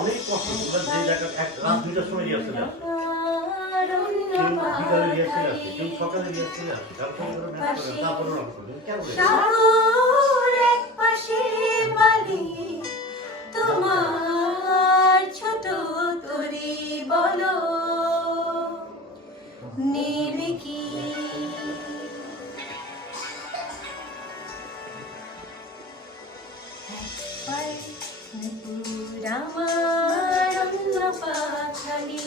অনেক কষ্ট যে জায়গা এক রাত 2টার সময় রিহার্সালে আসে, কেউ বিকালে রিহার্সালে আসে, কেউ সকালে রিহার্সালে আসে, তারপরে তারপরে রান করে কেন তোমার ছোট তরি বলো নেবে কি আমার অন্য পাখালি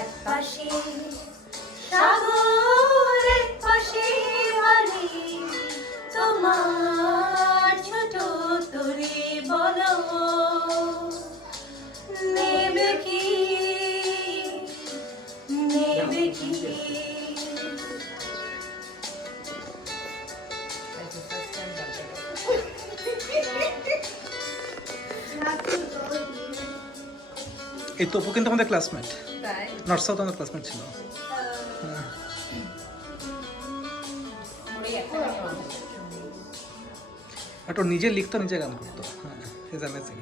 এক পাশে সাগর এক পাশে বালি তোমার ছোট তরি বলো নেবে কি নেবে কি এই তপু কিন্তু আমাদের ক্লাসমেট, তাই নর্থ সাউথ আমাদের ক্লাসমেট ছিল। আর ও নিজে লিখতো, নিজে গান করতো। হ্যাঁ, ইজ অ্যামেজিং।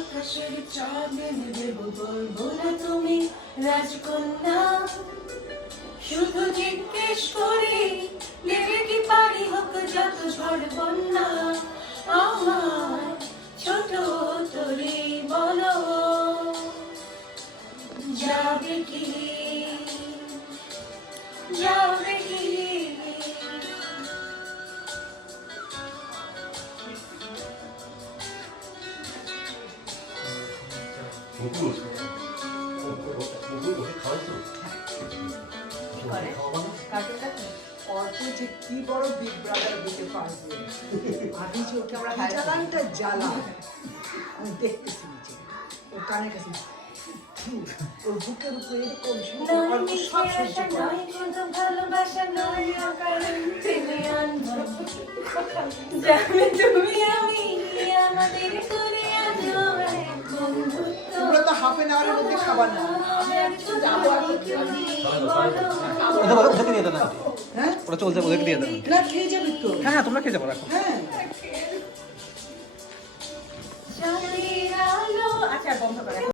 আকাশের চাঁদ দেব বলবো না তুমি রাজকন্যা, শুধু জিজ্ঞেস করি নেবে কি পারি হোক যত ঝড় বন্যা, আমার ছোট তরি বলো যাবে কি যাবে কি মুকুল ওকে খাওয়াইছো? অল্প যে কি বড় বিগ ব্রাদার দিতে পারবে, আমি যে ওকে আমরা জ্বালানটা জ্বালা আমি দেখতেছি নিচে ওর কানের কাছে ওর বুকের উপরে এরকম অল্প সব সহ্য করে। ভালোবাসা নয় অকারণ প্রেমে আনবো জানে তুমি আমি আমাদের করে আজো এক বন্ধুত্ব, তোমরা তো হাফ এন আওয়ারের মধ্যে খাবার না যাবো আর ওদেরকে দিয়ে দেন, হ্যাঁ ওরা চলছে, ওদেরকে দিয়ে দেন। না খেয়ে যাবি তো হ্যাঁ হ্যাঁ, তোমরা খেয়ে যাবো এখন। হ্যাঁ চাঁদের আলো আচ্ছা বন্ধ করে